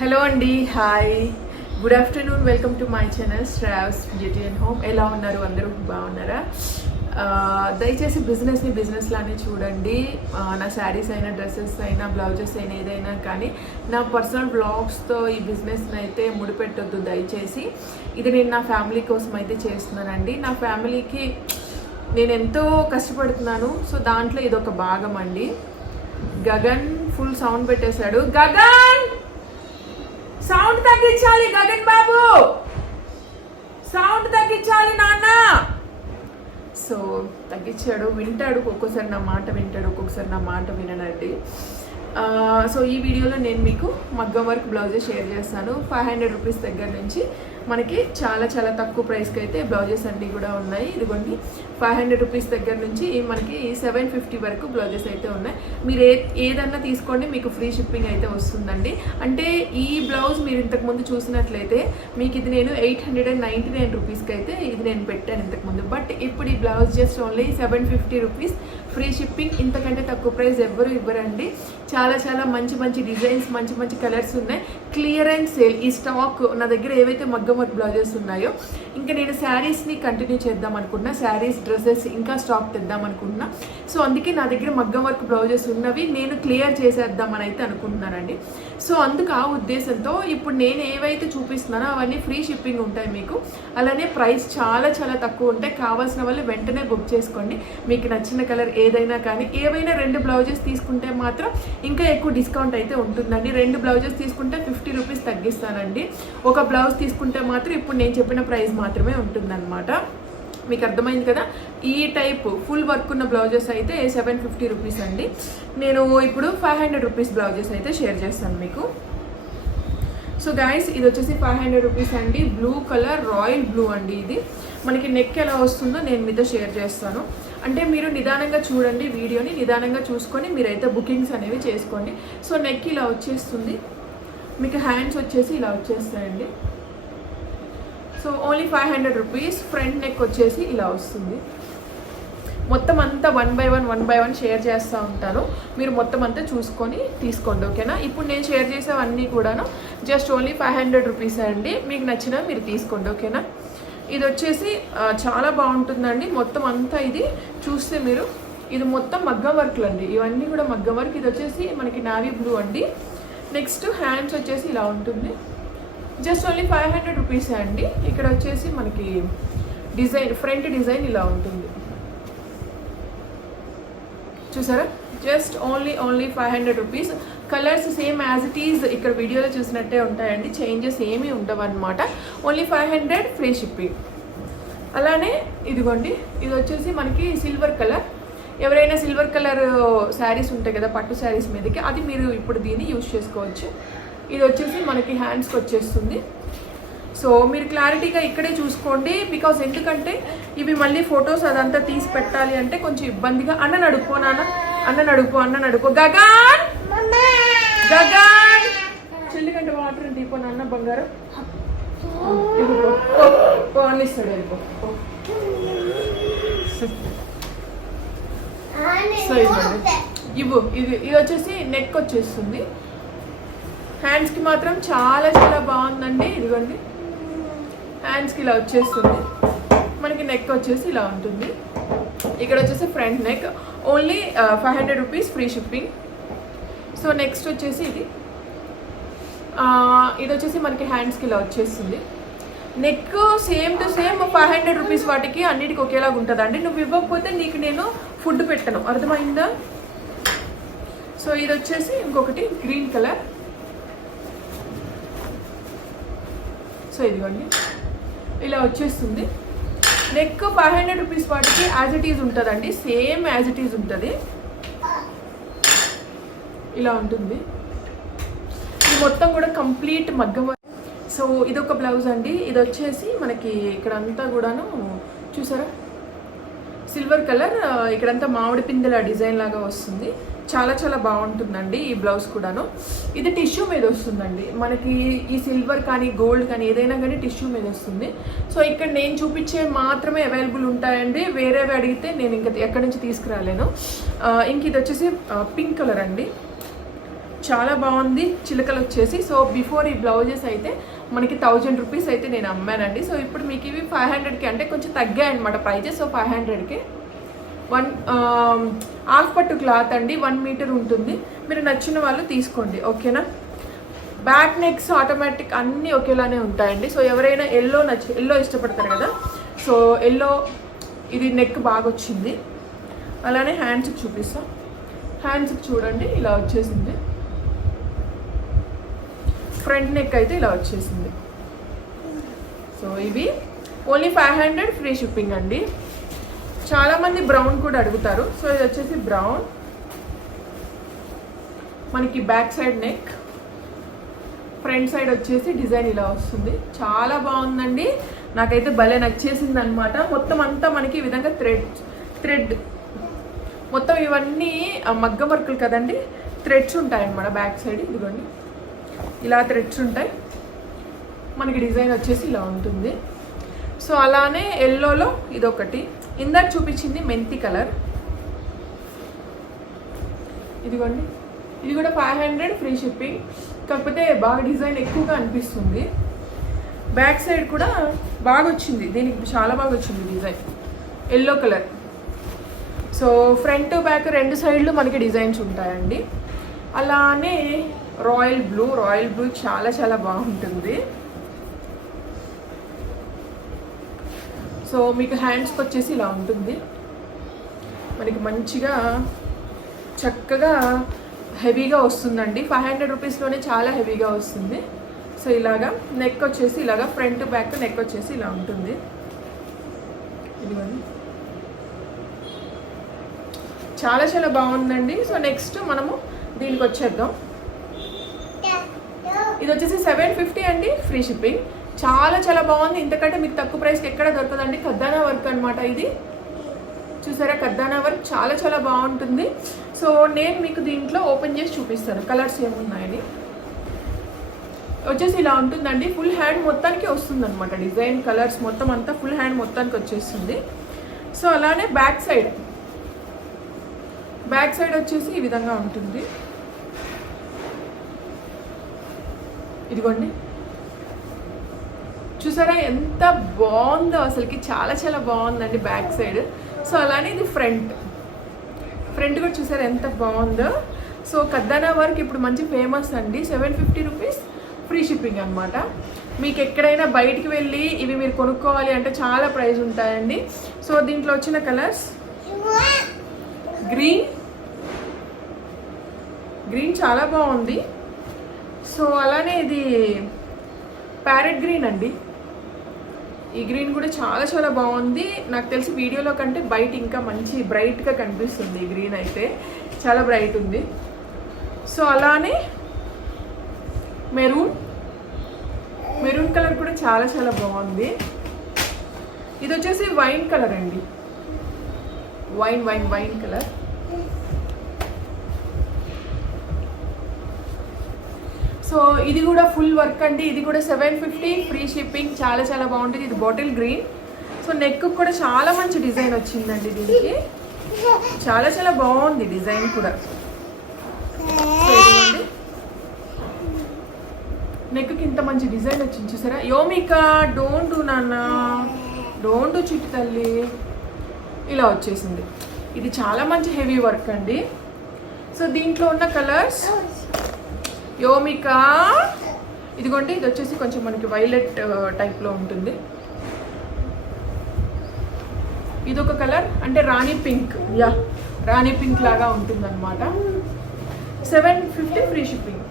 Hello అండి hi good afternoon welcome to my channel Sravs beauty and home ఎలా ఉన్నారు? అందరూ బాగున్నారా? దయచేసి బిజినెస్ని బిజినెస్ లానే చూడండి. నా శారీస్ అయినా డ్రెస్సెస్ అయినా బ్లౌజెస్ అయినా ఏదైనా కానీ నా పర్సనల్ బ్లాగ్స్తో ఈ బిజినెస్ని అయితే ముడిపెట్టొద్దు దయచేసి. ఇది నేను నా ఫ్యామిలీ కోసం అయితే చేస్తున్నానండి. నా ఫ్యామిలీకి నేను ఎంతో కష్టపడుతున్నాను. సో దాంట్లో ఇది ఒక భాగం అండి. గగన్ ఫుల్ సౌండ్ పెట్టేశాడు. గగన్! సౌండ్ తగ్గించాలి గగన్ బాబు. సౌండ్ తగ్గించాలి నాన్న. సో తగ్గించాడు వింటాడు ఒక్కొక్కసారి నా మాట వింటాడు ఒక్కొక్కసారి నా మాట విననండి సో ఈ వీడియోలో నేను మీకు మగ్గం వర్క్ బ్లౌజెస్ షేర్ చేస్తాను. ఫైవ్ హండ్రెడ్ రూపీస్ దగ్గర నుంచి మనకి చాలా చాలా తక్కువ ప్రైస్కి అయితే బ్లౌజెస్ అన్నీ కూడా ఉన్నాయి. ఇదిగోండి ఫైవ్ హండ్రెడ్ రూపీస్ దగ్గర నుంచి మనకి సెవెన్ ఫిఫ్టీ వరకు బ్లౌజెస్ అయితే ఉన్నాయి. మీరు ఏ ఏదన్నా తీసుకోండి మీకు ఫ్రీ షిప్పింగ్ అయితే వస్తుందండి. అంటే ఈ బ్లౌజ్ మీరు ఇంతకుముందు చూసినట్లయితే మీకు ఇది నేను eight hundred and ninety nine రూపీస్కి అయితే ఇది నేను పెట్టాను ఇంతకుముందు బట్ ఇప్పుడు ఈ blouse just only seven fifty rupees free shipping ఇంతకంటే తక్కువ ప్రైస్ ఎవ్వరు ఇవ్వరండి. చాలా చాలా మంచి మంచి డిజైన్స్ మంచి మంచి కలర్స్ ఉన్నాయి. క్లియరెన్స్ సేల్ ఈ స్టాక్ నా దగ్గర ఏవైతే మగ్గం వర్క్ బ్లౌజెస్ ఉన్నాయో ఇంకా నేను శారీస్ని కంటిన్యూ చేద్దాం అనుకున్నా శారీస్ డ్రెస్సెస్ ఇంకా స్టాక్ తెద్దాం అనుకుంటున్నా. సో అందుకే నా దగ్గర మగ్గం వర్క్ బ్లౌజెస్ ఉన్నవి నేను క్లియర్ చేసేద్దామని అయితే అనుకుంటున్నానండి. సో అందుకు ఆ ఉద్దేశంతో ఇప్పుడు నేను ఏవైతే చూపిస్తున్నానో అవన్నీ ఫ్రీ షిప్పింగ్ ఉంటాయి మీకు. అలానే ప్రైస్ చాలా చాలా తక్కువ ఉంటాయి. కావాల్సిన వాళ్ళు వెంటనే బుక్ చేసుకోండి. మీకు నచ్చిన కలర్ ఏదైనా కానీ ఏవైనా రెండు బ్లౌజెస్ తీసుకుంటే మాత్రం ఇంకా ఎక్కువ డిస్కౌంట్ అయితే ఉంటుందండి. రెండు బ్లౌజెస్ తీసుకుంటే ఫిఫ్టీ ఫిఫ్టీ రూపీస్ తగ్గిస్తానండి. ఒక బ్లౌజ్ తీసుకుంటే మాత్రం ఇప్పుడు నేను చెప్పిన ప్రైస్ మాత్రమే ఉంటుందన్నమాట. మీకు అర్థమైంది కదా? ఈ టైప్ ఫుల్ వర్క్ ఉన్న బ్లౌజెస్ అయితే సెవెన్ ఫిఫ్టీ రూపీస్ అండి. నేను ఇప్పుడు ఫైవ్ హండ్రెడ్ రూపీస్ బ్లౌజెస్ అయితే షేర్ చేస్తాను మీకు. సో గాయస్ ఇది వచ్చేసి ఫైవ్ హండ్రెడ్ రూపీస్ అండి. బ్లూ కలర్ రాయల్ బ్లూ అండి ఇది. మనకి నెక్ ఎలా వస్తుందో నేను మీతో షేర్ చేస్తాను. అంటే మీరు నిదానంగా చూడండి వీడియోని నిదానంగా చూసుకొని మీరైతే బుకింగ్స్ అనేవి చేసుకోండి. సో నెక్ ఇలా వచ్చేస్తుంది. మీకు హ్యాండ్స్ వచ్చేసి ఇలా వచ్చేస్తాయండి. So only five hundred rupees front neck వచ్చేసి ఇలా వస్తుంది. మొత్తం అంతా one by one one by one share చేస్తూ ఉంటాను మీరు మొత్తం అంతా చూసుకొని తీసుకోండి ఓకేనా ఇప్పుడు నేను షేర్ చేసేవన్నీ కూడాను just only five hundred rupees అండి. మీకు నచ్చిన మీరు తీసుకోండి ఓకేనా ఇది వచ్చేసి చాలా బాగుంటుందండి. మొత్తం అంతా ఇది చూస్తే మీరు ఇది మొత్తం మగ్గం వర్క్లు అండి ఇవన్నీ కూడా మగ్గం వర్క్. ఇది వచ్చేసి మనకి నావీ బ్లూ అండి. నెక్స్ట్ హ్యాండ్స్ వచ్చేసి ఇలా ఉంటుంది. Just only five hundred rupees అండి. ఇక్కడ వచ్చేసి మనకి డిజైన్ ఫ్రంట్ డిజైన్ ఇలా ఉంటుంది. చూసారా? Just only only five hundred rupees colours same as it is ఇక్కడ వీడియోలో చూసినట్టే ఉంటాయండి. చేంజెస్ ఏమీ ఉండవు అనమాట only five hundred free shipping అలానే ఇదిగోండి. ఇది వచ్చేసి మనకి సిల్వర్ కలర్ ఎవరైనా సిల్వర్ కలర్ శారీస్ ఉంటాయి కదా పట్టు శారీస్ మీదకి అది మీరు ఇప్పుడు దీన్ని యూజ్ చేసుకోవచ్చు. ఇది వచ్చేసి మనకి హ్యాండ్స్కి వచ్చేస్తుంది. సో మీరు క్లారిటీగా ఇక్కడే చూసుకోండి బికాస్ ఎందుకంటే ఇవి మళ్ళీ ఫొటోస్ అదంతా తీసి పెట్టాలి అంటే కొంచెం ఇబ్బందిగా అన్న నడుపో నాన్న అన్న నడుపో అన్న నడుపో గగాన్! గగాన్! చెల్లి కంటే వాటర్ ఇపో నాన్న బంగారం. అన్నిస్తాడు వెళ్ళిపో. సో ఇవ్వండి ఇవ్వు ఇది ఇది వచ్చేసి నెక్ వచ్చేస్తుంది. హ్యాండ్స్కి మాత్రం చాలా చాలా బాగుందండి ఇదిగోండి. హ్యాండ్స్కి ఇలా వచ్చేస్తుంది. మనకి నెక్ వచ్చేసి ఇలా ఉంటుంది. ఇక్కడ వచ్చేసి front neck only five hundred rupees free shipping so next వచ్చేసి ఇది. ఆ, ఇది వచ్చేసి మనకి హ్యాండ్స్కి ఇలా వచ్చేస్తుంది. Neck same to same five hundred rupees వాటికి అన్నిటికి ఒకేలాగా ఉంటుందండి. నువ్వు ఇవ్వకపోతే నీకు నేను ఫుడ్ పెట్టను. అర్థమైందా? సో ఇది వచ్చేసి ఇంకొకటి గ్రీన్ కలర్. సో ఇదిగోండి. ఇలా వచ్చేస్తుంది. నెక్ ఫైవ్ హండ్రెడ్ రూపీస్ వాటికి యాజ్ ఇట్ ఈజ్ ఉంటుందండి. సేమ్ యాజ్ ఇట్ ఈజ్ ఉంటుంది. ఇలా ఉంటుంది. ఇది మొత్తం కూడా కంప్లీట్ మగ్గం సో ఇది ఒక బ్లౌజ్ అండి. ఇది వచ్చేసి మనకి ఇక్కడ అంతా కూడాను చూసారా? సిల్వర్ కలర్ ఇక్కడంతా మామిడి పిందెల డిజైన్ లాగా వస్తుంది. చాలా చాలా బాగుంటుందండి ఈ బ్లౌజ్ కూడాను. ఇది టిష్యూ మీద వస్తుందండి. మనకి ఈ సిల్వర్ కానీ గోల్డ్ కానీ ఏదైనా కానీ టిష్యూ మీద వస్తుంది. సో ఇక్కడ నేను చూపించే మాత్రమే అవైలబుల్ ఉంటాయండి. వేరేవి అడిగితే నేను ఇంకా ఎక్కడి నుంచి తీసుకురాలేను. ఇంక ఇది వచ్చేసి పింక్ కలర్ అండి. చాలా బాగుంది. చిలకలు వచ్చేసి. సో బిఫోర్ ఈ బ్లౌజెస్ అయితే మనకి థౌజండ్ రూపీస్ అయితే నేను అమ్మానండి. సో ఇప్పుడు మీకు ఇవి ఫైవ్ హండ్రెడ్కి అంటే కొంచెం తగ్గాయి అనమాట ప్రైజెస్ సో ఫైవ్ హండ్రెడ్కి వన్ హాఫ్ పట్టు క్లాత్ అండి. వన్ మీటర్ ఉంటుంది. మీరు నచ్చిన వాళ్ళు తీసుకోండి. ఓకేనా? బ్యాక్ నెక్స్ ఆటోమేటిక్ అన్నీ ఒకేలానే ఉంటాయండి. సో ఎవరైనా ఎల్లో నచ్చి ఎల్లో ఇష్టపడతారు కదా. సో ఎల్లో ఇది నెక్ బాగా వచ్చింది. అలానే హ్యాండ్స్కి చూపిస్తాం. హ్యాండ్స్కి చూడండి. ఇలా వచ్చేసింది. ఫ్రంట్ నెక్ అయితే ఇలా వచ్చేసింది. సో ఇవి only five hundred free shipping అండి. చాలామంది బ్రౌన్ కూడా అడుగుతారు. సో ఇది వచ్చేసి బ్రౌన్. మనకి back side neck. Front side వచ్చేసి డిజైన్ ఇలా వస్తుంది. చాలా బాగుందండి. నాకైతే భలే నచ్చేసింది అనమాట మొత్తం అంతా మనకి ఈ విధంగా థ్రెడ్ థ్రెడ్. మొత్తం ఇవన్నీ ఆ, మగ్గ వర్కులు కదండి? థ్రెడ్స్ ఉంటాయన్నమాట బ్యాక్ సైడ్. ఇదిగోండి. ఇలా థ్రెడ్స్ ఉంటాయి. మనకి డిజైన్ వచ్చేసి ఇలా ఉంటుంది. సో అలానే ఎల్లోలో ఇదొకటి. ఇందాక చూపించింది మెంతి కలర్. ఇదిగోండి. ఇది కూడా ఫైవ్ హండ్రెడ్ ఫ్రీ షిప్పింగ్ కాకపోతే బాగా డిజైన్ ఎక్కువగా అనిపిస్తుంది. బ్యాక్ సైడ్ కూడా బాగా వచ్చింది దీనికి చాలా బాగా వచ్చింది design. Yellow colour. So front back రెండు సైడ్లు మనకి డిజైన్స్ ఉంటాయండి. అలానే రాయల్ బ్లూ రాయల్ బ్లూ చాలా చాలా బాగుంటుంది. సో మీకు హ్యాండ్స్కి వచ్చేసి ఇలా ఉంటుంది. మనకి మంచిగా చక్కగా హెవీగా వస్తుందండి. ఫైవ్ హండ్రెడ్ రూపీస్లోనే చాలా హెవీగా వస్తుంది. సో ఇలాగా నెక్ వచ్చేసి ఇలాగా ఫ్రంట్ బ్యాక్ నెక్ వచ్చేసి ఇలా ఉంటుంది. ఇదిగోండి. చాలా చాలా బాగుందండి. సో నెక్స్ట్ మనము దీనికి వచ్చేద్దాం. ఇది వచ్చేసి సెవెన్ ఫిఫ్టీ అండి ఫ్రీ షిప్పింగ్ చాలా చాలా బాగుంది. ఇంతకంటే మీకు తక్కువ ప్రైస్కి ఎక్కడ దొరకదండి. కద్దానా వర్క్ అనమాట ఇది. చూసారా? కద్దానా వర్క్ చాలా చాలా బాగుంటుంది. సో నేను మీకు దీంట్లో ఓపెన్ చేసి చూపిస్తాను. కలర్స్ ఏమున్నాయని. వచ్చేసి ఇలా ఉంటుందండి. ఫుల్ హ్యాండ్ మొత్తానికి వస్తుంది అనమాట డిజైన్ కలర్స్ మొత్తం అంతా ఫుల్ హ్యాండ్ మొత్తానికి వచ్చేస్తుంది. సో అలానే బ్యాక్ సైడ్ బ్యాక్ సైడ్ వచ్చేసి ఈ విధంగా ఉంటుంది. ఇదిగోండి. చూసారా ఎంత బాగుందో అసలుకి చాలా చాలా బాగుందండి బ్యాక్ సైడ్ సో అలానే ఇది ఫ్రంట్ ఫ్రంట్ కూడా చూసారా ఎంత బాగుందో. సో కద్దానా వర్క్ ఇప్పుడు మంచి ఫేమస్ అండి. Seven fifty rupees free shipping అనమాట మీకు ఎక్కడైనా బయటికి వెళ్ళి ఇవి మీరు కొనుక్కోవాలి అంటే చాలా ప్రైస్ ఉంటాయండి. సో దీంట్లో వచ్చిన కలర్స్? గ్రీన్ గ్రీన్ చాలా బాగుంది. సో అలానే ఇది ప్యారెట్ గ్రీన్ అండి. ఈ గ్రీన్ కూడా చాలా చాలా బాగుంది. నాకు తెలిసి వీడియోలో కంటే బయట ఇంకా మంచి బ్రైట్గా కనిపిస్తుంది ఈ గ్రీన్ అయితే. చాలా బ్రైట్ ఉంది. సో అలానే మెరూన్. మెరూన్ కలర్ కూడా చాలా చాలా బాగుంది. ఇది వచ్చేసి వైన్ కలర్ అండి. Wine wine wine colour. So ఇది కూడా ఫుల్ వర్క్ అండి. ఇది కూడా సెవెన్ ఫిఫ్టీ ఫ్రీ షిప్పింగ్ చాలా చాలా బాగుంటుంది. ఇది బాటిల్ గ్రీన్. సో నెక్ కూడా చాలా మంచి డిజైన్ వచ్చిందండి దీనికి. చాలా చాలా బాగుంది డిజైన్ కూడా. సో నెక్కి ఇంత మంచి డిజైన్ వచ్చింది చూసారా? యోమిక డోంట్ డూ నాన్న. డోంట్ డూ చిట్టి తల్లి. ఇలా వచ్చేసింది. ఇది చాలా మంచి హెవీ వర్క్ అండి. సో దీంట్లో ఉన్న కలర్స్? యోమిక ఇదిగోండి ఇది వచ్చేసి కొంచెం మనకి వైలెట్ టైప్లో ఉంటుంది. ఇది ఒక కలర్ అంటే రాణి పింక్. యా రాణి పింక్ లాగా ఉంటుంది అనమాట seven fifty free shipping.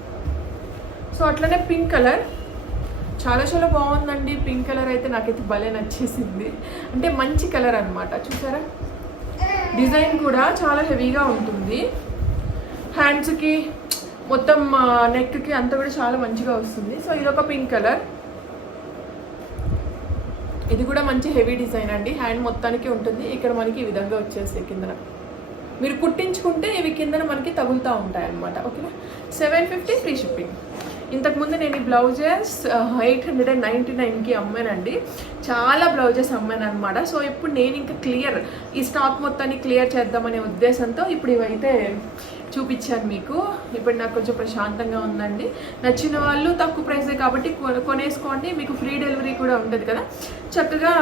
So అట్లనే పింక్ కలర్. చాలా చాలా బాగుందండి పింక్ కలర్ అయితే నాకైతే భలే నచ్చేసింది. అంటే మంచి కలర్ అనమాట చూసారా? డిజైన్ కూడా చాలా హెవీగా ఉంటుంది. హ్యాండ్స్కి మొత్తం నెక్కి అంతా కూడా చాలా మంచిగా వస్తుంది. సో ఇది ఒక పింక్ కలర్. ఇది కూడా మంచి హెవీ డిజైన్ అండి. హ్యాండ్ మొత్తానికి ఉంటుంది. ఇక్కడ మనకి ఈ విధంగా వచ్చేస్తాయి కిందన. మీరు కుట్టించుకుంటే ఇవి కిందన మనకి తగులుతూ ఉంటాయి అనమాట ఓకేనా? Seven fifty free shipping. ఇంతకుముందు నేను ఈ blouses eight hundred and ninety నైన్కి అమ్మానండి. చాలా బ్లౌజెస్ అమ్మాను అనమాట సో ఇప్పుడు నేను ఇంకా క్లియర్ ఈ స్టాక్ మొత్తాన్ని క్లియర్ చేద్దామనే ఉద్దేశంతో ఇప్పుడు ఇవైతే చూపించాను మీకు. ఇప్పుడు నాకు కొంచెం ప్రశాంతంగా ఉందండి. నచ్చిన వాళ్ళు తక్కువ ప్రైసే కాబట్టి కొ- కొనేసుకోండి. మీకు ఫ్రీ డెలివరీ కూడా ఉంటుంది కదా. చక్కగా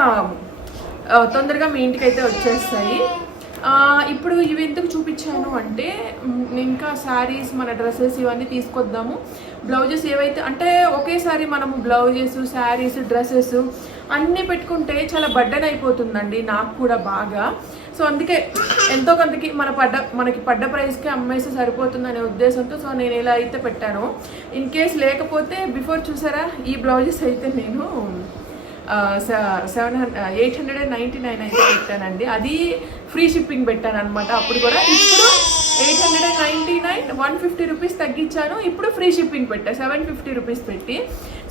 తొందరగా మీ ఇంటికి అయితే వచ్చేస్తాయి ఇప్పుడు ఇవి ఎందుకు చూపించాను అంటే ఇంకా శారీస్ మన డ్రెస్సెస్ ఇవన్నీ తీసుకొద్దాము. బ్లౌజెస్ ఏవైతే అంటే ఒకేసారి మనము బ్లౌజెస్ శారీస్ డ్రెస్సెస్ అన్నీ పెట్టుకుంటే చాలా బడ్డన్ అయిపోతుందండి. నాకు కూడా బాగా. సో అందుకే ఎంతో కొంతకి మన పడ్డ మనకి పడ్డ ప్రైస్కి అమ్మేస్తే సరిపోతుంది అనే ఉద్దేశంతో సో నేను ఇలా అయితే పెట్టాను. ఇన్ కేస్ లేకపోతే బిఫోర్ చూసారా ఈ బ్లౌజెస్ అయితే నేను seven hundred eight hundred and ninety nine అయితే పెట్టానండి. అది ఫ్రీ షిప్పింగ్ పెట్టాను అనమాట అప్పుడు కూడా ఇప్పుడు eight hundred and ninety nine one fifty rupees తగ్గించాను. ఇప్పుడు ఫ్రీ షిప్పింగ్ పెట్టా సెవెన్ ఫిఫ్టీ రూపీస్ పెట్టి.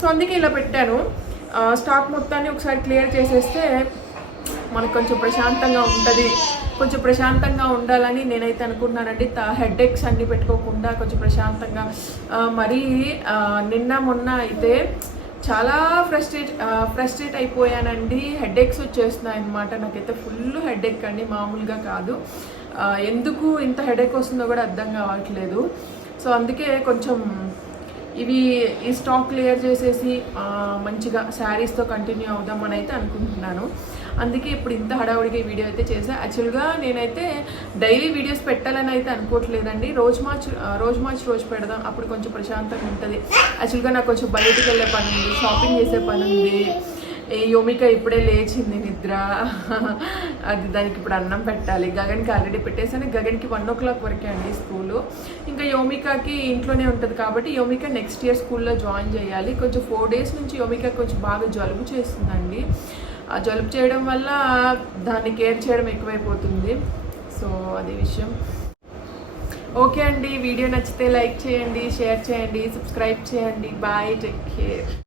సో అందుకే ఇలా పెట్టాను. స్టాక్ మొత్తాన్ని ఒకసారి క్లియర్ చేసేస్తే మనకు కొంచెం ప్రశాంతంగా ఉంటుంది. కొంచెం ప్రశాంతంగా ఉండాలని నేనైతే అనుకుంటున్నానండి. హెడ్ ఎక్స్ అన్ని పెట్టుకోకుండా కొంచెం ప్రశాంతంగా మరీ నిన్న మొన్న అయితే చాలా ఫ్రస్ట్రేట్ ఫ్రస్ట్రేట్ అయిపోయానండి. హెడ్ ఎక్స్ వచ్చేస్తున్నాయి అనమాట నాకైతే ఫుల్ హెడ్ ఎక్ అండి. మామూలుగా కాదు. ఎందుకు ఇంత హెడ్ ఎక్ వస్తుందో కూడా అర్థం కావట్లేదు. సో అందుకే కొంచెం ఇవి ఈ స్టాక్ క్లియర్ చేసేసి మంచిగా శారీస్తో కంటిన్యూ అవుదామని అయితే అనుకుంటున్నాను. అందుకే ఇప్పుడు ఇంత హడావుడిగా ఈ వీడియో అయితే చేసా యాక్చువల్గా నేనైతే డైలీ వీడియోస్ పెట్టాలని అయితే అనుకోవట్లేదండి. రోజు మార్చి రోజు మార్చి రోజు పెడదాం. అప్పుడు కొంచెం ప్రశాంతంగా ఉంటుంది. యాక్చువల్గా నాకు కొంచెం బయటికి వెళ్ళే పని ఉంది షాపింగ్ చేసే పని ఉంది. ఈ యోమిక ఇప్పుడే లేచింది నిద్ర. అది దానికి ఇప్పుడు అన్నం పెట్టాలి. గగన్కి ఆల్రెడీ పెట్టేసాను గగన్కి వన్ ఓ క్లాక్ వరకే అండి స్కూలు. ఇంకా యోమికాకి ఇంట్లోనే ఉంటుంది కాబట్టి యోమిక నెక్స్ట్ ఇయర్ స్కూల్లో జాయిన్ చేయాలి. కొంచెం ఫోర్ డేస్ నుంచి యోమిక కొంచెం బాగా జలుబు చేస్తుందండి. ఆ జలుబు చేయడం వల్ల దాన్ని కేర్ చేయడం ఎక్కువైపోతుంది. సో అది విషయం. ఓకే అండి. వీడియో నచ్చితే లైక్ చేయండి షేర్ చేయండి సబ్స్క్రైబ్ చేయండి. Bye take care